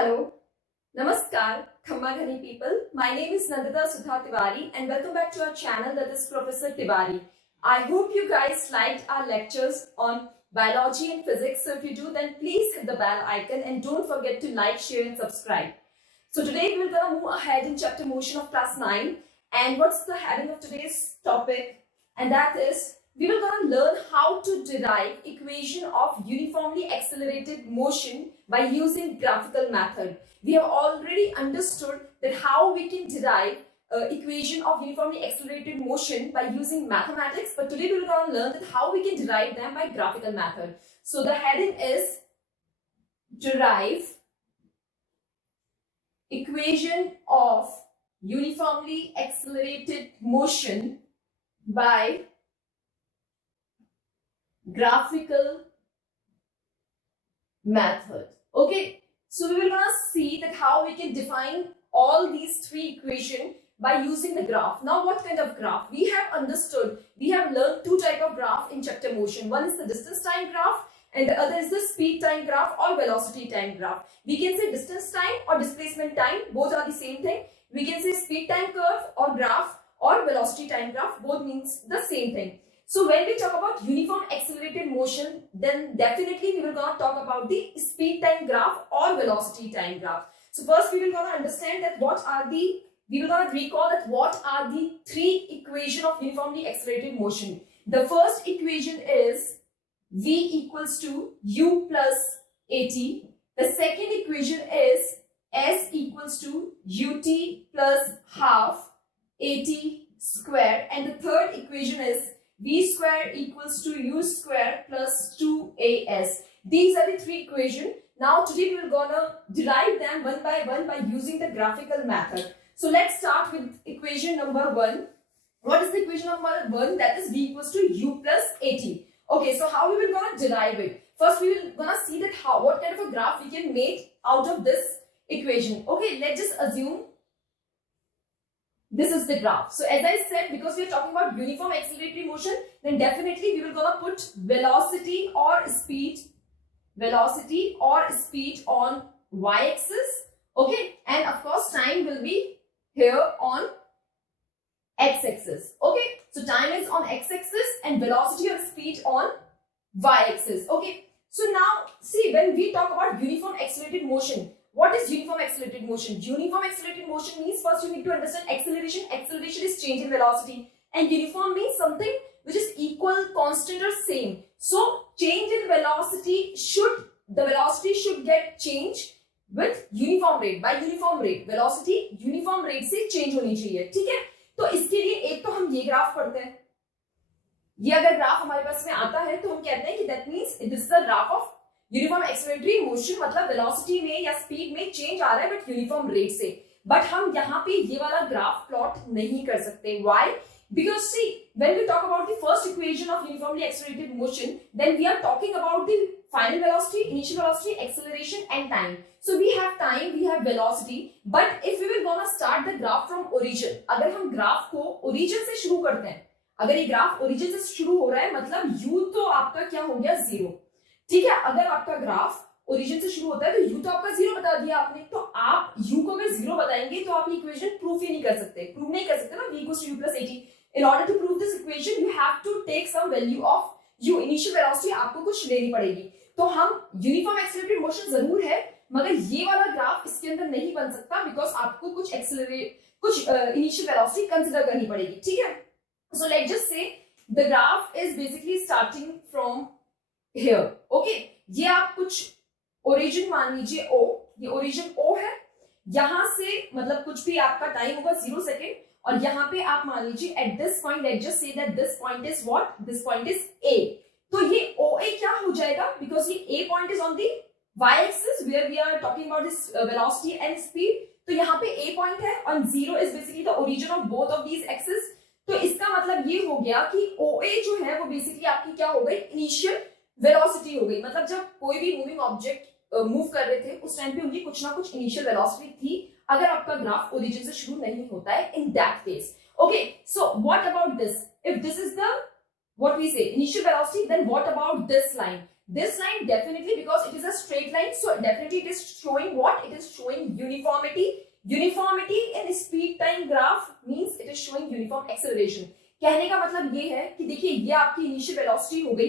Hello, Namaskar, Khammaghani people. My name is Nandita Sudha Tiwari and welcome back to our channel, that is Professor Tiwari. I hope you guys liked our lectures on biology and physics. So if you do, then please hit the bell icon and don't forget to like, share and subscribe. So today we will gonna move ahead in chapter motion of class 9. And what's the heading of today's topic? And that is, we will gonna learn how to derive equation of uniformly accelerated motion by using graphical method. We have already understood that how we can derive equation of uniformly accelerated motion by using mathematics, but today we will gonna learn that how we can derive them by graphical method. So the heading is derive equation of uniformly accelerated motion by graphical method. Okay, so we will gonna see that how we can define all these three equations by using the graph. Now what kind of graph? We have understood, we have learned two type of graph in chapter motion. One is the distance time graph and the other is the speed time graph or velocity time graph. We can say distance time or displacement time, both are the same thing. We can say speed time curve or graph or velocity time graph, both means the same thing. So when we talk about uniform accelerated motion, then definitely we will gonna talk about the speed time graph or velocity time graph. So first we will gonna understand that we will gonna recall that what are the three equation of uniformly accelerated motion. The first equation is v equals to u plus at. The second equation is s equals to ut plus half at square, and the third equation is v square equals to u square plus 2as. These are the three equations. Now today we will gonna derive them one by one by using the graphical method. So let's start with equation number 1. What is the equation number 1? That is v equals to u plus at. Okay, so how we will gonna derive it? First we will gonna see that what kind of a graph we can make out of this equation. Okay, let's just assume this is the graph. So as I said, because we are talking about uniform accelerated motion, then definitely we will gonna put velocity or speed on y-axis. Okay, and of course time will be here on x-axis. Okay, so time is on x-axis and velocity or speed on y-axis. Okay, so now see, when we talk about uniform accelerated motion, what is uniform accelerated motion? Uniform accelerated motion means, first you need to understand acceleration. Acceleration is change in velocity, and uniform means something which is equal, constant or same. So change in velocity the velocity should get changed with uniform rate, by uniform rate. Velocity uniform rate से change होनी चाहिए, ठीक है? तो इसके लिए एक तो हम ये ग्राफ पढ़ते हैं. ये अगर ग्राफ हमारे पास में आता है तो हम कहते हैं कि that means this is the graph of uniform accelerated motion, मतलब वेलोसिटी में या स्पीड में चेंज आ रहा है बट यूनिफॉर्म रेट से. बट हम यहाँ पे ये वाला ग्राफ प्लॉट नहीं कर सकते. Why? Because see, when we talk about the first equation of uniformly accelerated motion, then we are talking about the final velocity, initial velocity, acceleration and time. So we have time, we have velocity, but if we will gonna start the graph from origin, अगर हम graph को origin से शुरू करते हैं, अगर ये graph origin से शुरू हो रहा है, मतलब यू तो आपका क्या हो गया, जीरो. ठीक है, अगर आपका ग्राफ ओरिजिन से शुरू होता है तो u तो आपका जीरो बता दिया आपने, तो आप u को अगर जीरो बताएंगे तो आप ये इक्वेशन प्रूफ ही नहीं कर सकते, प्रूव नहीं कर सकते ना, v equals to u plus at. In order to prove this equation you have to take some value of u, initial velocity आपको कुछ लेनी पड़ेगी. तो हम यूनिफॉर्म एक्सेलरेटेड मोशन जरूर है, मगर ये वाला ग्राफ इसके अंदर नहीं बन सकता, बिकॉज आपको कुछ इनिशियल वेलोसिटी कंसीडर करनी पड़ेगी. ठीक है, so let's just say the graph is basically starting from here. Okay, ये आप कुछ ओरिजिन मान लीजिए O, ये ओरिजिन O है, यहां से मतलब कुछ भी आपका टाइम होगा 0 सेकेंड, और यहाँ पे आप मान लीजिए at this point, let's just say that this point is what, this point is A. तो ये OA क्या हो जाएगा, बिकॉज ये A point is on the y axis where we are talking about this velocity and speed. तो यहाँ पे A point है और 0 is basically the origin of both of these axis. तो इसका मतलब ये हो गया कि OA जो है वो बेसिकली आपकी क्या हो गई, इनिशियल वेलोसिटी हो गई. मतलब जब कोई भी मूविंग ऑब्जेक्ट मूव कर रहे थे उस टाइम पे उनकी कुछ ना कुछ इनिशियल वेलोसिटी थी, अगर आपका ग्राफ ओरिजिन से शुरू नहीं होता है, in that case. Okay, so what about this, if this is the what we say initial velocity, then what about this line? This line definitely, because it is a straight line, so definitely it is showing what? It is showing uniformity. Uniformity in speed time graph means it is showing uniform acceleration. कहने का मतलब ये है कि देखिए ये आपकी initial velocity हो गई,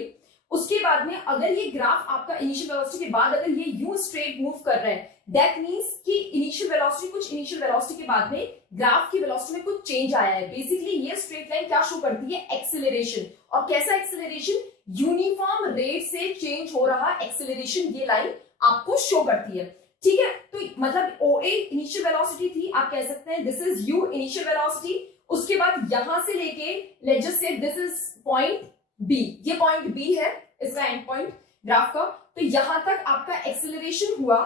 उसके बाद में अगर ये ग्राफ आपका इनिशियल वेलोसिटी के बाद अगर ये यू स्ट्रेट मूव कर रहा है, दैट मींस कि इनिशियल वेलोसिटी, कुछ इनिशियल वेलोसिटी के बाद में ग्राफ की वेलोसिटी में कुछ चेंज आया है. बेसिकली ये स्ट्रेट लाइन क्या शो करती है? एक्सेलरेशन. और कैसा एक्सेलरेशन? यूनिफॉर्म रेट से चेंज हो रहा एक्सेलरेशन ये लाइन आपको शो करती है. ठीक है, तो मतलब OA इनिशियल वेलोसिटी थी, आप कह सकते हैं this is U initial velocity. उसके बाद यहां से लेके let's just say this is point B, ये पॉइंट B है इसका एंड पॉइंट ग्राफ का. तो यहां तक आपका एक्सेलरेशन हुआ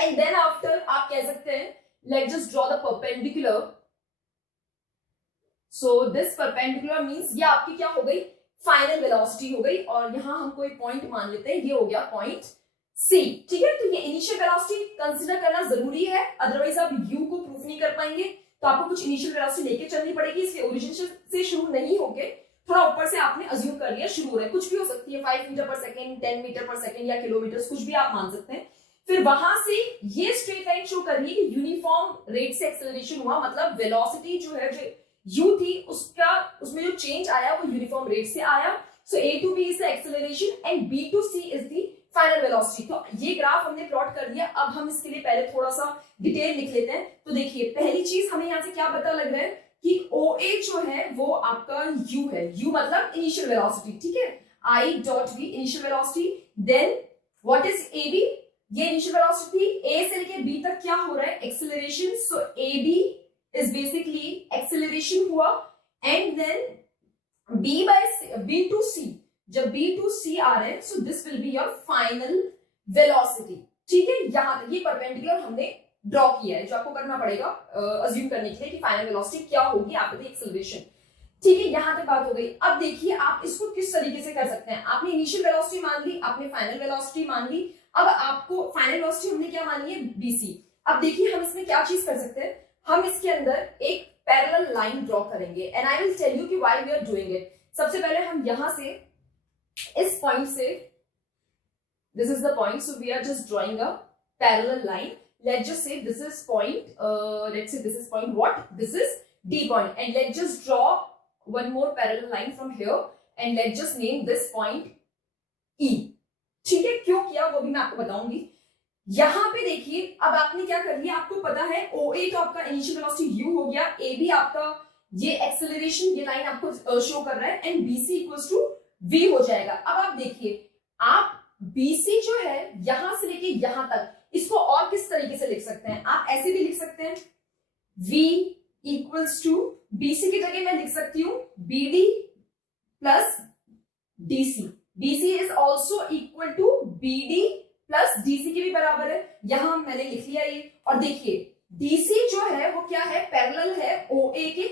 एंड देन आफ्टर आप कह सकते हैं let's just draw the perpendicular. So this perpendicular means ये आपकी क्या हो गई? फाइनल वेलोसिटी हो गई. और यहां हम कोई पॉइंट मान लेते हैं, ये हो गया पॉइंट C. ठीक है, तो ये इनिशियल वेलोसिटी कंसीडर करना जरूरी है, अदरवाइज आप U को प्रूफ नहीं कर पाएंगे. तो आपको कुछ इनिशियल वेलोसिटी लेके चलनी पड़ेगी, इसके ओरिजिन से शुरू नहीं होके थोड़ा ऊपर से आपने अज्यूम कर लिया शुरू हो रहा है, कुछ भी हो सकती है, 5 मीटर पर सेकेंड, 10 मीटर पर सेकेंड या किलोमीटर, कुछ भी आप मान सकते हैं. फिर वहां से ये स्ट्रेट लाइन शो कर रही है कि यूनिफॉर्म रेट से एक्सेलरेशन हुआ, मतलब वेलोसिटी जो है जो U थी उसका उसमें जो चेंज आया वो यूनिफॉर्म रेट से आया. सो A to B is the acceleration and B to C is the final velocity. तो ये ग्राफ हमने प्लॉट कर दिया. अब हम इसके लिए पहले थोड़ा सा डिटेल लिख लेते हैं. तो देखिए पहली चीज हमें यहाँ से क्या पता लग रहा है कि OA जो है वो आपका U है. U मतलब इनिशियल वेलोसिटी. ठीक है, I dot V initial velocity. Then what is AB? ये इनिशियल वेलोसिटी. A से लेके B तक क्या हो रहा है? Acceleration. So AB is basically acceleration हुआ and then B to C. जब B to C आ रहे हैं so this will be your final velocity. ठीक है, यहां तक ये परपेंडिकुलर हमने ड्रॉ किया है, जो आपको करना पड़ेगा अज्यूम करने के लिए कि फाइनल वेलोसिटी क्या होगी आपकी एक्सेलरेशन. ठीक है, यहां तक बात हो गई. अब देखिए आप इसको किस तरीके से कर सकते हैं. आपने इनिशियल वेलोसिटी मान ली, आपने फाइनल वेलोसिटी मान ली. अब आपको फाइनल वेलोसिटी हमने क्या मानी है? BC. अब देखिए हम इसमें क्या चीज कर सकते हैं, हम इसके अंदर एक पैरेलल लाइन ड्रॉ करेंगे and I will tell you कि why we are doing it. सबसे पहले हम यहां से इस पॉइंट से, this is the point, so we are just drawing a parallel line. Let's just say this is point, let's say this is point what? This is D point, and let's just draw one more parallel line from here and let's just name this point E. ठीक है, क्यों किया वो भी मैं आपको बताऊंगी. यहां पे देखिए अब आपने क्या कर लिया, आपको पता है OA तो आपका इनिशियल वेलोसिटी U हो गया, AB आपका ये एक्सेलरेशन ये लाइन आपको शो कर रहा है and BC equals to V हो जाएगा. अब आप देखिए आप BC जो है यहां से लेके यहां तक, इसको और किस तरीके से लिख सकते हैं? आप ऐसे भी लिख सकते हैं V इक्वल्स टू BC की जगह मैं लिख सकती हूं BD plus DC. BC is also equal to BD plus DC के भी बराबर है, यहां मैंने लिख लिया ये. और देखिए DC जो है वो क्या है? पैरेलल है OA के,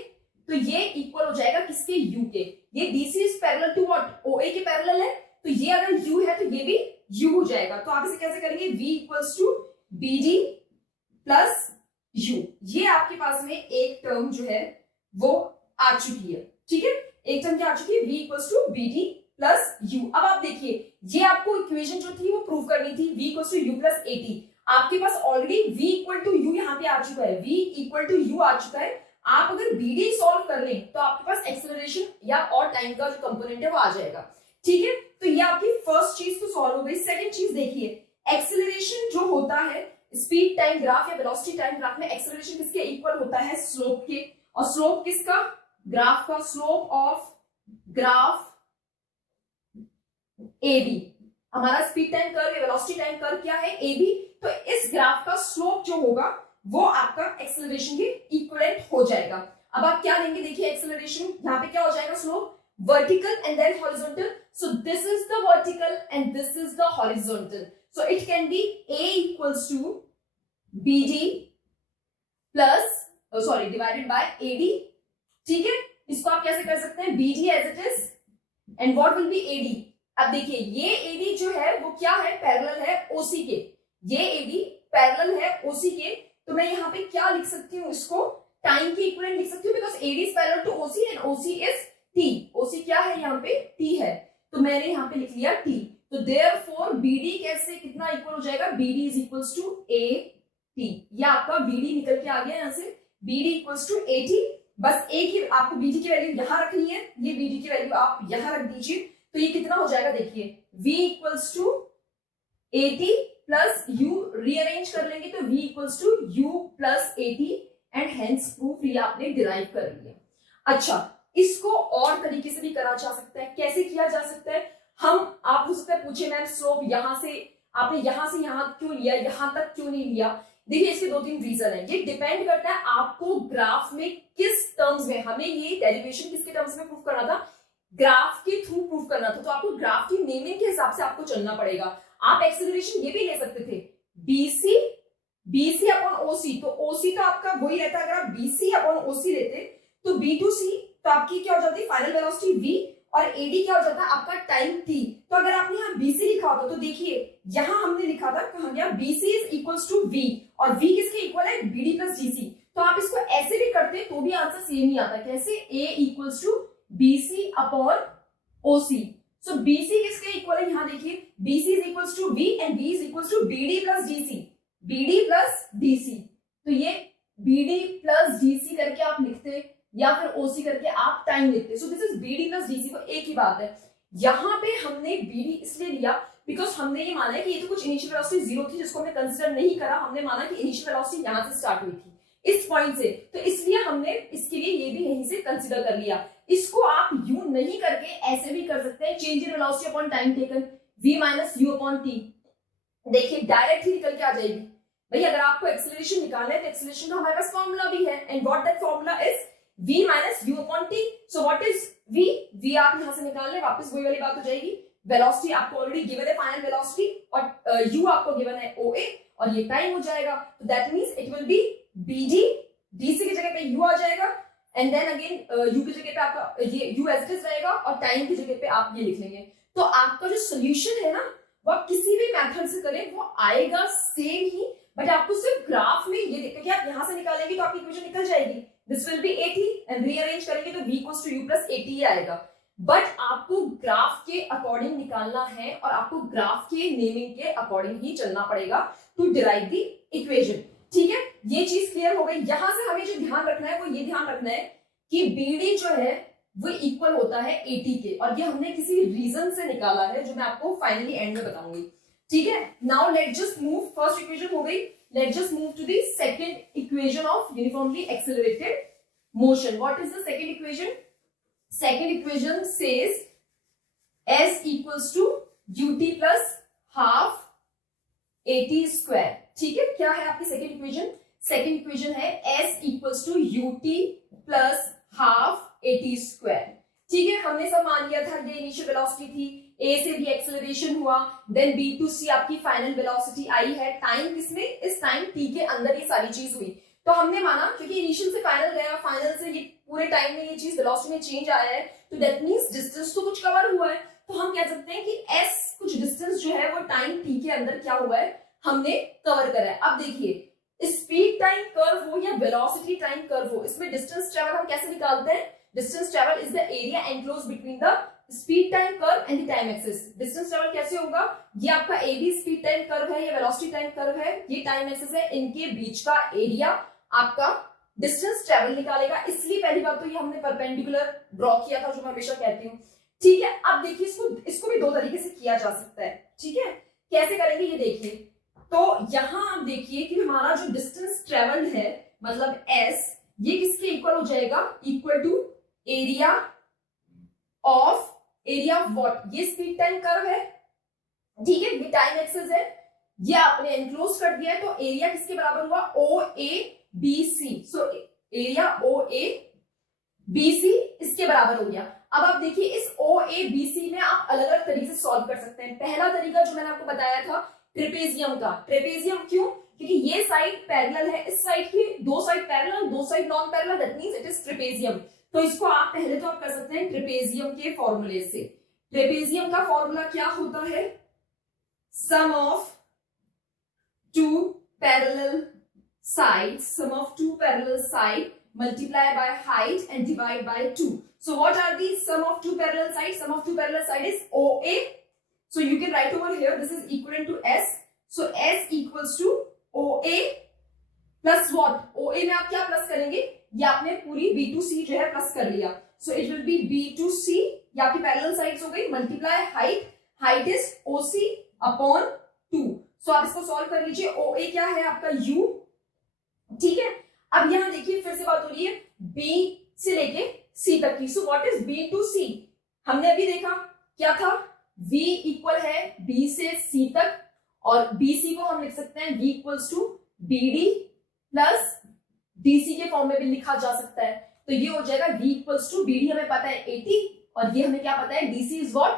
तो ये इक्वल हो जाएगा किसके? U के. ये DC is parallel to what? OA के पैरेलल है, तो ये अगर U है तो ये भी U हो जाएगा. तो आप इसे कैसे करेंगे? V equals to BD plus U. ये आपके पास में एक टर्म जो है वो आ चुकी है. ठीक है, एक टर्म क्या आ चुकी है? V equals to BD plus U. अब आप देखिए ये आपको इक्वेशन जो थी वो प्रूव करनी थी, V equals to U plus AT. आपके पास already V equal to U यहाँ पे आ चुका है, V इक्वल टू U आ चुका है. आप अगर BD सॉल्व कर लें तो आपके पास एक्सेलरेशन या और टाइम का जो कंपोनेंट है वो आ जाएगा. ठीक है, तो ये आपकी फर्स्ट चीज तो सॉल्व हो गई. सेकंड चीज देखिए, एक्सेलरेशन जो होता है स्पीड टाइम ग्राफ या वेलोसिटी टाइम ग्राफ में एक्सेलरेशन किसके इक्वल होता है? स्लोप के. और स्लोप किसका? ग्राफ का. Slope of graph AB. हमारा स्पीड टाइम कर्व या वेलोसिटी टाइम कर्व क्या है? AB. तो इस ग्राफ का स्लोप जो होगा वो आपका एक्सेलरेशन के इक्विवेलेंट हो जाएगा. अब आप क्या लेंगे? देखिए एक्सेलरेशन यहाँ पे क्या हो जाएगा? Slope vertical and then horizontal. So this is the vertical and this is the horizontal. So it can be A equals to BD plus divided by AD. ठीक है, इसको आप कैसे कर सकते हैं? BD as it is and what will be AD? अब देखिए ये AD जो है वो क्या है? पैरेलल है OC के. ये AD पैरेलल है OC के, तो मैं यहाँ पे क्या लिख सकती हूँ? इसको टाइम के इक्विवेलेंट लिख सकती हूँ because AD is parallel to OC and OC is T. OC क्या है? यहाँ पे T है, तो मैंने यहाँ पे लिख लिया T. तो देयरफॉर BD कैसे कितना इक्वल हो जाएगा, BD is equals to AT। ये आपका BD निकल के आ गया यहाँ से, BD इक्वल्स टू AT। बस एक ही आपको BD की वैल्यू यहाँ रखनी है, ये BD की वैल्यू आप यहाँ रख दीजिए, तो ये कितना हो जाएगा देखिए, V equals to AT plus U, rearrange कर लेंगे तो V equals to U plus AT and hence proof ये आपने डिराइव कर लिया। अच्छा, इसको और तरीके से भी करा जा सकता है। कैसे किया जा सकता है, आप हो सकता है पूछे मैम स्लोप यहाँ से आपने यहाँ से यहाँ क्यों लिया, यहाँ तक क्यों नहीं लिया। देखिए इसके 2-3 रीजन है, ये डिपेंड करता है आपको ग्राफ में किस टर्म्स में, हमें ये डेरिवेशन किसके टर्म्स में प्रूफ करना था, ग्राफ के थ्रू प्रूफ करना था, तो आपको ग्राफ की नेमिंग के हिसाब से आपको चलना पड़ेगा। आप एक्सेलरेशन ये भी ले सकते थे, BC अपॉन OC, तो OC तो आपका वही रहता है, अगर आप BC अपॉन OC लेते तो B to C तो आपकी क्या हो जाती है फाइनल वेलोसिटी V, और AD क्या हो जाता है आपका टाइम T। तो अगर आपने यहाँ BC लिखा होता तो देखिए यहाँ हमने लिखा था कहा गया BC is equals to V, और V किसके इक्वल है, BD प्लस DC। तो आप इसको ऐसे भी करते तो भी आंसर सेम ही आता, कैसे, A equals to BC upon OC। So BC किसके इक्वल है, यहाँ देखिए BC is equals to V and V is equals to BD plus DC, BD plus DC। तो ये BD प्लस DC करके आप लिखते या फिर OC करके आप टाइम लिखते, so this is BD plus DC, तो एक ही बात है। यहाँ पे हमने BD इसलिए लिया बिकॉज हमने ये माना है कि ये तो कुछ इनिशियल वेलोसिटी 0 थी जिसको हमने कंसीडर नहीं करा, हमने माना कि इनिशियल वेलोसिटी यहाँ से स्टार्ट हुई थी इस पॉइंट से, तो इसलिए हमने इसके लिए ये भी यहीं से कंसीडर कर लिया। इसको आप यू नहीं करके ऐसे भी कर सकते हैं, change in velocity upon time taken V minus U upon T। देखिए डायरेक्ट ही निकल के आ जाएगी भाई, अगर आपको एक्सेलरेशन निकालना है तो एक्सेलरेशन का हमारे पास फॉर्मूला भी है, and what that formula is V minus U upon T। So what is V आप यहां से निकाल ले, वापस वही वाली बात हो जाएगी, वेलोसिटी आपको ऑलरेडी गिवन है फाइनल वेलोसिटी, और U आपको गिवन है OA, और ये टाइम हो जाएगा, तो that means it will B BD, DC की जगह पे U आ जाएगा, एंड देन अगेन U की जगह पे आपका ये U एज इट इज रहेगा, और टाइम की जगह पे आप ये लिख लेंगे। तो आपका जो सोल्यूशन है ना वो आप किसी भी मेथड से करें वो आएगा सेम ही, बट आपको सिर्फ ग्राफ में ये देखते कि आप यहां से निकालेंगे तो आपकी इक्वेशन निकल जाएगी, this will be AT, and rearrange करेंगे तो V equals to U plus AT आएगा। बट आपको ग्राफ के अकॉर्डिंग निकालना है, और आपको ग्राफ के नेमिंग के अकॉर्डिंग ही चलना पड़ेगा टू डिराइव द इक्वेशन। ठीक है, ये चीज क्लियर हो गई। यहां से हमें जो ध्यान रखना है वो ये ध्यान रखना है कि BD जो है वो इक्वल होता है AT के, और ये हमने किसी रीजन से निकाला है जो मैं आपको फाइनली एंड में बताऊंगी। ठीक है, now let just move, first equation हो गई, let just move to the second equation of uniformly accelerated motion. What is the second equation? Second equation says S equals to UT plus half AT square. ठीक है, क्या है आपकी second equation? Second equation है S equals to UT plus half AT square. ठीक है, हमने सब मान लिया था ये इनिशियल वेलोसिटी थी, A से भी एक्सेलरेशन हुआ, देन B to C आपकी फाइनल वेलोसिटी आई है, टाइम किसमें, इस टाइम T के अंदर ये सारी चीज हुई। तो हमने माना क्योंकि इनिशियल से फाइनल गया, फाइनल से ये पूरे टाइम में ये चीज वेलोसिटी में चेंज आया है, तो दैट मींस डिस्टेंस तो कुछ कवर हुआ है, तो हम कह सकते हैं कि S कुछ डिस्टेंस जो है वो टाइम T के अंदर क्या हुआ है, हमने कवर करा है। अब देखिए स्पीड टाइम कर्व हो या वेलोसिटी टाइम कर्व हो, इसमें डिस्टेंस ट्रेवल हम कैसे निकालते हैं? Distance travel is the area enclosed between the speed time curve and the time axis. Distance travel कैसे होगा? ये आपका AB स्पीड टाइम कर्व है, ये वेलोसिटी टाइम कर्व है, ये टाइम एक्सिस है, इनके बीच का एरिया आपका डिस्टेंस ट्रेवल निकालेगा। इसलिए पहली बात तो ये हमने परपेंडिकुलर ड्रॉ किया था, जो मैं हमेशा कहती हूँ। ठीक है, अब देखिए इसको भी दो तरीके से किया जा सकता है। ठीक है, कैसे करेंगे ये देखिए। तो यहां आप देखिए कि हमारा जो डिस्टेंस ट्रेवल्ड है मतलब S, ये किसके इक्वल हो जाएगा? Equal to area of what? ये स्पीड टाइम कर्व है, ठीक है, ये टाइम एक्सिस है, ये आपने एनक्लोज कर दिया है, तो एरिया किसके बराबर हुआ? OABC। सो एरिया OABC इसके बराबर हो गया। अब आप देखिए इस OABC में आप अलग अलग तरीके से सॉल्व कर सकते हैं। पहला तरीका जो मैंने आपको बताया था ट्रेपेजियम का। ट्रेपेजियम क्यों? क्योंकि ये साइड पैरेलल है, इस साइड की दो साइड पैरेलल, दो side non parallel, that means it is trapezium. तो इसको आप पहले तो आप कर सकते हैं ट्रेपेजियम के फॉर्मूले से। ट्रेपेजियम का फॉर्मूला क्या होता है? Sum of two parallel sides, sum of two parallel side multiply by height and divide by 2. So what are the sum of two parallel sides? Sum of two parallel side is OA. So you can write over here, this is equivalent to S. So S equals to OA plus what? OA में आप क्या plus करेंगे? ये आपने पूरी B2C जो है plus कर लिया. So it will be B2C, ये आपकी पैरेलल साइड्स हो गई, multiply height is OC upon 2. सो आप इसको सॉल्व कर लीजिए. OA क्या है आपका? U. ठीक है, अब यहां देखिए फिर से बात हो रही है B से लेके C तक की. सो what is B to C? हमने अभी देखा क्या था, V इक्वल है B से C तक, और BC को हम लिख सकते हैं V equals to BD plus DC के फॉर्म में भी लिखा जा सकता है. तो ये हो जाएगा V इक्वल्स टू BD हमें पता है 80, और ये हमें क्या पता है DC इज व्हाट?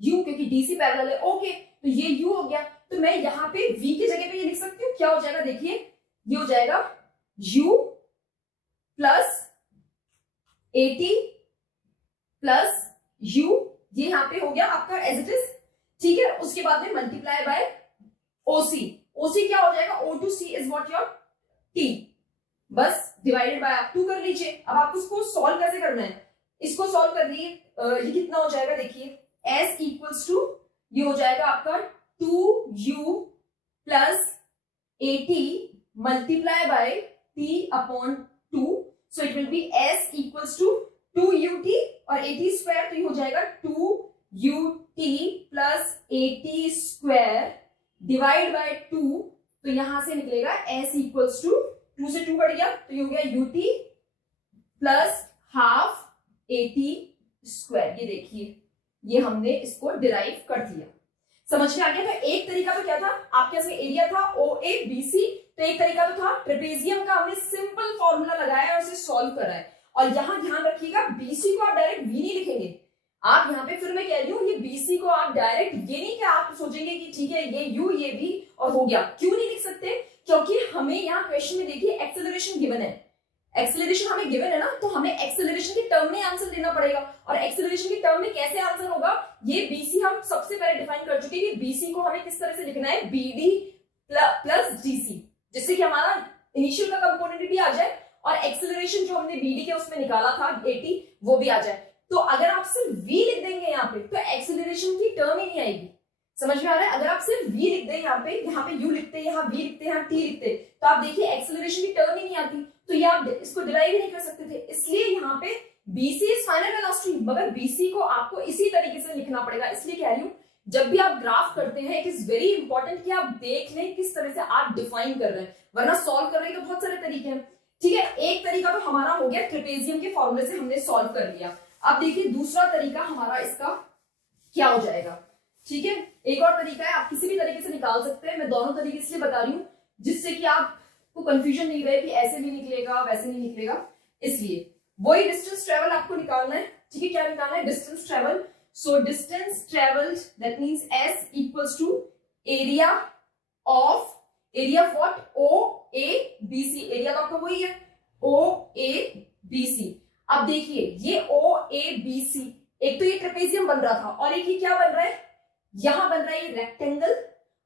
U, क्योंकि DC पैरेलल है. ओके, तो ये U हो गया. तो मैं यहाँ पे V की जगह पे ये लिख सकती हूँ, क्या हो जाएगा देखिए, ये हो जाएगा U प्लस 80 प्लस U, ये यहाँ पे हो गया आपका एज इट इज. ठीक है, उसके बाद में मल्टीप्लाई बाय OC. OC क्या हो जाएगा? O to C is what? Your T. बस डिवाइडेड बाय आप 2 कर लीजिए. अब आपको इसको सॉल्व कैसे करना है? इसको सॉल्व कर लिए, ये कितना हो जाएगा देखिए, S इक्वल्स टू, ये हो जाएगा आपका 2U plus 80 multiply by T upon 2. So it will be S equals to 2UT और 80 स्क्वायर, तो ये हो जाएगा 2UT plus 80 square divide by 2. तो यहां से निकलेगा S इक्वल्स टू 2 से 2 बढ़ गया, तो ये हो गया UT प्लस हाफ 80 स्क्वायर. ये देखिए, ये हमने इसको डिराइव कर दिया. समझ में आ गया? तो एक तरीका तो क्या था, आपके पास एरिया था OABC, तो एक तरीका तो था ट्रेपेजियम का, हमने सिंपल फॉर्मूला लगाया और उसे सॉल्व करा है. और यहां ध्यान रखिएगा, BC को आप डायरेक्ट V नहीं लिखेंगे. आप यहाँ पे फिर मैं कह रही हूँ, ये BC को आप डायरेक्ट, ये नहीं कि आप सोचेंगे कि ठीक है ये U ये V और हो गया. क्यों नहीं लिख सकते? क्योंकि हमें यहाँ क्वेश्चन में देखिए एक्सेलरेशन गिवन है. एक्सेलरेशन हमें गिवन है ना, तो हमें एक्सेलरेशन के टर्म में आंसर देना पड़ेगा. और एक्सेलरेशन के टर्म में कैसे आंसर होगा, ये BC हम सबसे पहले डिफाइन कर चुके हैं कि BC को हमें किस तरह से लिखना है, BD प्लस DC, जिससे कि हमारा इनिशियल का कंपोनेंट भी आ जाए और एक्सेलरेशन जो हमने BD के उसमें निकाला था 80 वो भी आ जाए. तो अगर आप सिर्फ V लिख देंगे यहाँ पे, तो एक्सेलरेशन की टर्म ही नहीं आएगी. समझ में आ रहा है? अगर आप सिर्फ V लिख दें यहाँ पे U लिखते, यहाँ V लिखते, यहाँ T लिखते, तो आप देखिए एक्सेलरेशन की टर्म ही नहीं आती, तो ये आप इसको डिराइव ही नहीं कर सकते थे. इसलिए यहाँ पे BC इज फाइनल वेलोसिटी, मगर BC को आपको इसी तरीके से लिखना पड़ेगा. इसलिए कह रही हूँ, जब भी आप ग्राफ करते हैं, इट इज वेरी इंपॉर्टेंट कि आप देख लें किस तरह से आप डिफाइन कर रहे हैं, वरना सॉल्व करने के बहुत सारे तरीके हैं. ठीक है, एक तरीका तो हमारा हो गया, ट्रेपेजियम के फॉर्मूले से हमने सॉल्व कर लिया. अब देखिए दूसरा तरीका हमारा इसका क्या हो जाएगा. ठीक है, एक और तरीका है, आप किसी भी तरीके से निकाल सकते हैं. मैं दोनों तरीके इसलिए बता रही हूँ जिससे कि आपको कंफ्यूजन नहीं रहे कि ऐसे नहीं निकलेगा वैसे नहीं निकलेगा. इसलिए वही डिस्टेंस ट्रेवल आपको निकालना है. ठीक है, क्या निकालना है? Distance travel. So distance travelled, that means S equals to area of what? OABC. Area तो आपका वही है, OABC. अब देखिए ये OABC, एक तो ये ट्रेपेजियम बन रहा था, और एक ये क्या बन रहा है, यहां बन रहा है ये रेक्टेंगल,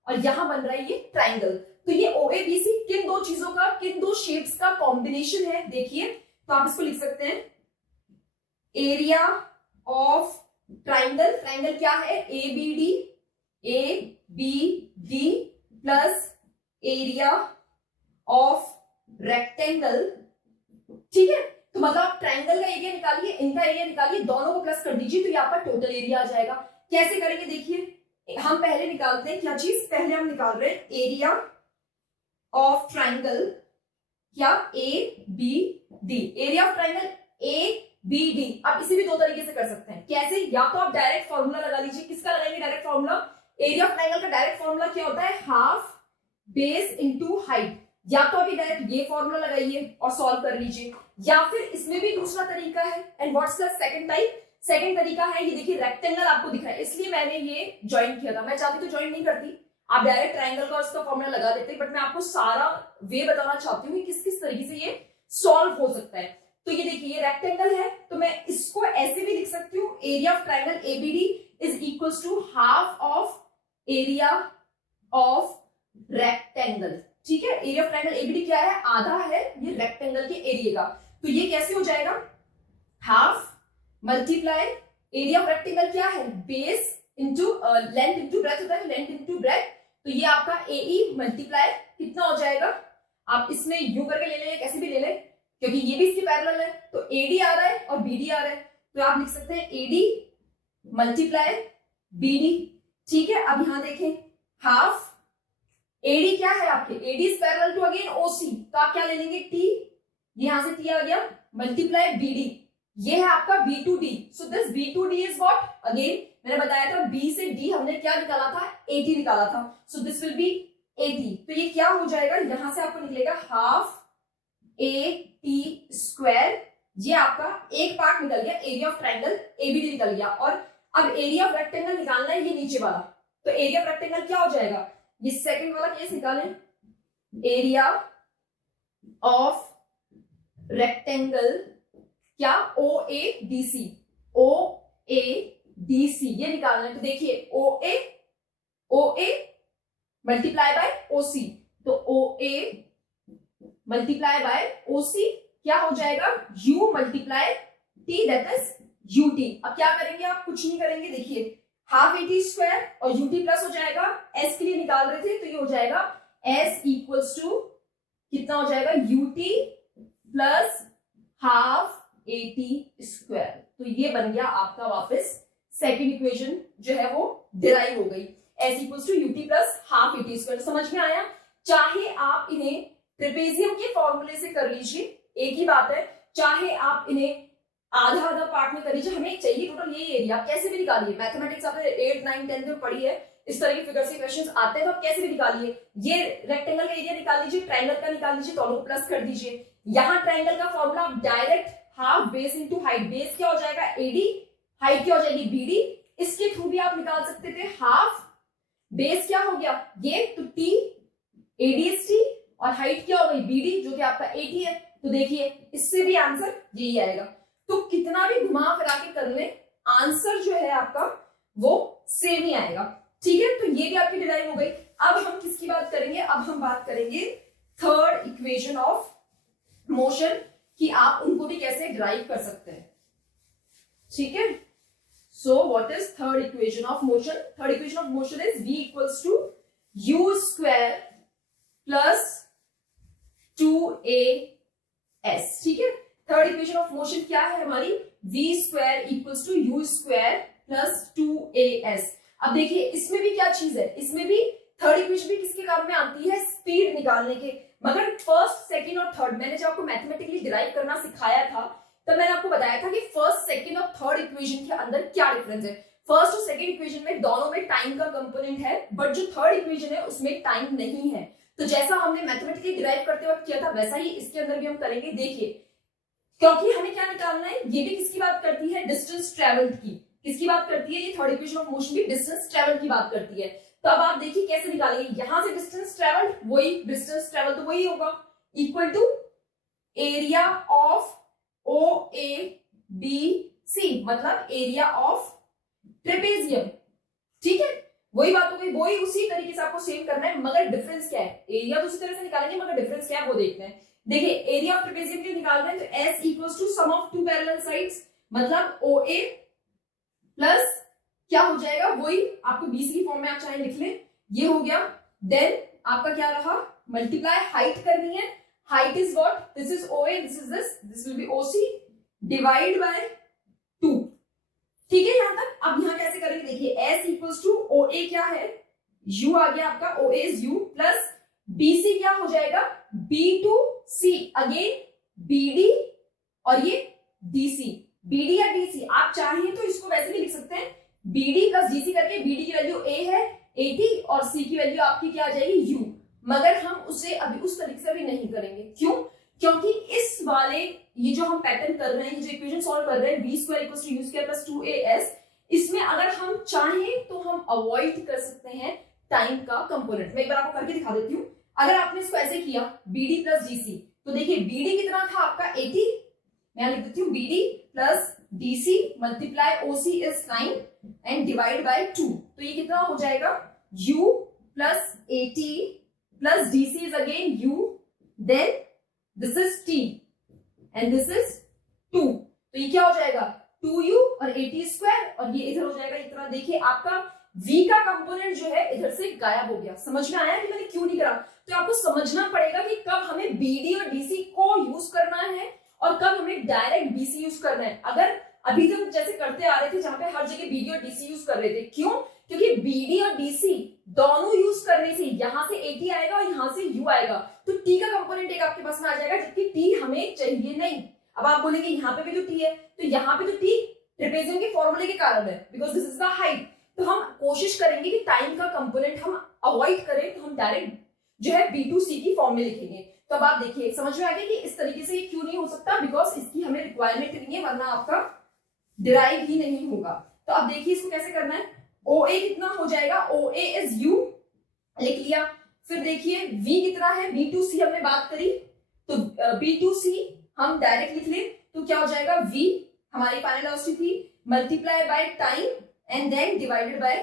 और यहां बन रहा है ये ट्राइंगल. तो ये OABC किन दो चीजों का, किन दो शेप्स का कॉम्बिनेशन है देखिए. तो आप इसको लिख सकते हैं एरिया ऑफ ट्राइंगल. ट्राइंगल क्या है? ABD plus area of rectangle. ठीक है, तो मतलब आप ट्राइंगल का एरिया निकालिए, इनका एरिया निकालिए, दोनों को प्लस कर दीजिए, तो ये आपका टोटल एरिया आ जाएगा. कैसे करेंगे देखिए, हम पहले निकालते हैं क्या चीज, पहले हम निकाल रहे हैं एरिया ऑफ ट्राइंगल, क्या? ABD. Area of triangle ABD. आप इसे भी दो तरीके से कर सकते हैं. कैसे? या तो आप डायरेक्ट फॉर्मूला लगा लीजिए. किसका लगाएंगे direct formula? Area of triangle का डायरेक्ट फॉर्मूला क्या होता है? Half base into height. या तो अभी डायरेक्ट ये फॉर्मूला लगाइए और सॉल्व कर लीजिए, या फिर इसमें भी दूसरा तरीका है. And what's the second type? Second तरीका है, ये देखिए रेक्टेंगल आपको दिख रहा है, इसलिए मैंने ये ज्वाइन किया था. मैं चाहती तो ज्वाइन नहीं करती, आप डायरेक्ट ट्राइंगल का उसका फॉर्मूला लगा देते, बट मैं आपको सारा वे बताना चाहती हूँ कि किस किस तरीके से ये सॉल्व हो सकता है. तो ये देखिए ये रेक्टेंगल है, तो मैं इसको ऐसे भी लिख सकती हूँ, area of triangle ABD is equals to half of area of rectangle. ठीक है, एरिया ऑफ ट्राइंगल ABD क्या है? आधा है ये रेक्टेंगल के एरिया का. तो ये कैसे हो जाएगा? Half multiply area of rectangle क्या है? Base into length into breadth होता है, लेंथ इंटू ब्रेथ, तो ये आपका AE मल्टीप्लाई कितना हो जाएगा, आप इसमें यू करके ले लें, कैसे भी ले लें, क्योंकि ये भी इसके पैरेलल है, तो AD आ रहा है और BD आ रहा है, तो आप लिख सकते हैं AD मल्टीप्लाई BD। ठीक है, अब यहां देखें हाफ AD क्या है आपके, AD is parallel to again OC, तो आप क्या ले लेंगे T, यहां से T आ गया मल्टीप्लाई BD, ये है आपका B2D। So this B2D is what, again मैंने बताया था B से D हमने क्या निकाला था, 80 निकाला था, सो दिस विल बी 80, तो ये क्या हो जाएगा, यहां से आपको निकलेगा हाफ AT स्क्वायर, ये आपका एक पार्ट निकल गया, एरिया ऑफ ट्रायंगल ABD निकल गया, और अब एरिया ऑफ रेक्टेंगल निकालना है, ये नीचे वाला, तो एरिया ऑफ रेक्टेंगल क्या हो जाएगा, ये सेकंड वाला केस निकालें, एरिया ऑफ रेक्टेंगल क्या, OADC, OADC ये निकालना है, तो देखिए OA मल्टीप्लाई बाय OC, तो OA मल्टीप्लाई बाय OC क्या हो जाएगा, U multiply T, that is UT। अब क्या करेंगे, आप कुछ नहीं करेंगे, देखिए हाफ AT स्क्वायर और UT प्लस हो जाएगा, S के लिए निकाल रहे थे, तो ये हो जाएगा S इक्वल्स टू कितना हो जाएगा, UT plus half AT square, तो ये बन गया आपका वापस सेकेंड इक्वेशन जो है वो डिराइव हो गई, S equals to UT plus half AT square. समझ में आया, चाहे आप इन्हें ट्रेपेजियम के फॉर्मूले से कर लीजिए, एक ही बात है, चाहे आप इन्हें आधा आधा पार्ट में कर लीजिए, हमें चाहिए टोटल यही एरिया, आप कैसे भी निकालिए, मैथमेटिक्स आपने 8, 9, 10 में पढ़ी है, इस तरह के फिगर से क्वेश्चंस आते हैं, तो आप कैसे भी निकालिए, ये रेक्टेंगल का एरिया निकाल लीजिए, ट्रायंगल का निकाल लीजिए, दोनों को प्लस कर दीजिए, यहाँ ट्रायंगल का फॉर्मूला आप direct half base into height, base क्या हो जाएगा AD, हाइट क्या हो जाएगी BD, इसके थ्रू भी आप निकाल सकते थे, हाफ बेस क्या हो गया ये, तो T, AD is T, और हाइट क्या हो गई BD जो कि आपका AT है, तो देखिए इससे भी आंसर यही आएगा, तो कितना भी घुमा फिरा के कर ले आंसर जो है आपका वो सेम ही आएगा। ठीक है, तो ये भी आपकी डिराइव हो गई। अब हम किसकी बात करेंगे, अब हम बात करेंगे थर्ड इक्वेशन ऑफ मोशन, कि आप उनको भी कैसे डिराइव कर सकते हैं। ठीक है, so what is third equation of motion, third equation of motion is v equals to u square plus 2as। ठीक है, थर्ड इक्वेशन ऑफ मोशन क्या है हमारी, v square equals to u square plus 2as। अब देखिए इसमें भी क्या चीज है, इसमें भी थर्ड इक्वेशन भी किसके काम में आती है, स्पीड निकालने के, मगर फर्स्ट सेकंड और थर्ड मैंने जब आपको मैथमेटिकली डिराइव करना सिखाया था तब मैंने आपको बताया था कि फर्स्ट सेकंड और थर्ड इक्वेशन के अंदर क्या डिफरेंस है। फर्स्ट और सेकंड इक्वेशन में दोनों में टाइम का कंपोनेंट है, बट जो थर्ड इक्वेशन है उसमें टाइम नहीं है। तो जैसा हमने मैथमेटिकली डिराइव करते वक्त किया था वैसा ही इसके अंदर भी हम करेंगे। देखिए, क्योंकि हमें क्या निकालना है, ये भी किसकी बात करती है, डिस्टेंस ट्रेवल्ड की। किसकी बात करती है, ये थर्ड इक्वेशन ऑफ मोशन भी डिस्टेंस ट्रेवल्ड की बात करती है। तो अब आप देखिए कैसे निकालेंगे, यहां से डिस्टेंस ट्रेवल्ड, वही डिस्टेंस ट्रेवल तो वही होगा, equal to area of OABC, मतलब एरिया ऑफ ट्रेपेजियम। ठीक है, वही बात हो गई, वही उसी तरीके से आपको सेम करना है, मगर डिफरेंस क्या है, एरिया तो उसी तरह से निकालेंगे मगर डिफरेंस क्या है वो देखते हैं। देखिए एरिया ऑफ ट्रेपेजियम के लिए निकाल रहे हैं, तो S equals to sum of two parallel sides, मतलब OA प्लस क्या हो जाएगा, वही आपको BC की फॉर्म में आप चाहे लिख लें, ये हो गया। देन आपका क्या रहा, मल्टीप्लाई हाइट करनी है, height is what, this is OA, this will B OC, divide by 2। ठीक है यहां तक। अब यहां कैसे करेंगे, देखिए S इक्वल्स टू OA क्या है, U आ गया आपका, OA is U, plus BC क्या हो जाएगा, B2C, अगेन BD और ये DC, BD या DC आप चाहें तो इसको वैसे भी लिख सकते हैं, BD प्लस DC करके, BD की वैल्यू A है 80 और C की वैल्यू आपकी क्या आ जाएगी U, मगर हम उसे अभी उस तरीके से भी नहीं करेंगे। क्यों, क्योंकि इस वाले ये जो हम पैटर्न कर रहे हैं, ये जो इक्वेशन सॉल्व कर रहे हैं, v square equals to u square plus 2as, इसमें अगर हम चाहें तो हम अवॉइड कर सकते हैं टाइम का कंपोनेंट। मैं एक बार आपको करके दिखा देती हूँ। अगर आपने इसको ऐसे किया BD प्लस DC, तो देखिए BD कितना था आपका 80, मैं लिख देती हूँ BD plus DC multiply OC is 9 and divide by 2, तो ये कितना हो जाएगा, U plus 80 plus DC is again U, then this is T and this is 2, तो ये क्या हो जाएगा 2u और at स्क्वायर, और ये इधर हो जाएगा इस तरह। देखिए आपका v का कंपोनेंट जो है इधर से गायब हो गया। समझ में आया कि मैंने क्यों नहीं करा? तो आपको समझना पड़ेगा कि कब हमें bd और dc को यूज करना है और कब हमें डायरेक्ट bc यूज करना है। अगर अभी तक जैसे करते आ रहे थे जहां पे हर जगह bd और dc यूज कर रहे थे, क्यों? क्योंकि bd और dc दोनों यूज करने से यहाँ से at आएगा और यहाँ से u आएगा, तो t का कंपोनेंट एक आपके पास में आ जाएगा, जबकि t हमें चाहिए नहीं। अब आप बोलेंगे यहाँ पे भी तो t है, तो यहाँ पे तो t ट्रेपेजियम के फॉर्मूले के कारण है, because this is the height. तो हम कोशिश करेंगे कि टाइम का कंपोनेंट हम अवॉइड करें, तो हम डायरेक्ट जो है b2c की फॉर्म में लिखेंगे। तो अब आप देखिए समझ में आ गया कि इस तरीके से ये क्यों नहीं हो सकता, बिकॉज इसकी हमें रिक्वायरमेंट नहीं है, वरना आपका डिराइव ही नहीं होगा। तो अब देखिए इसको कैसे करना है। OA कितना हो जाएगा, OA इज U, लिख लिया। फिर देखिए V कितना है, B2C हमने बात करी, तो B2C हम डायरेक्ट लिख ले, तो क्या हो जाएगा, V हमारी फाइनल वेलोसिटी थी, multiply by time and then divided by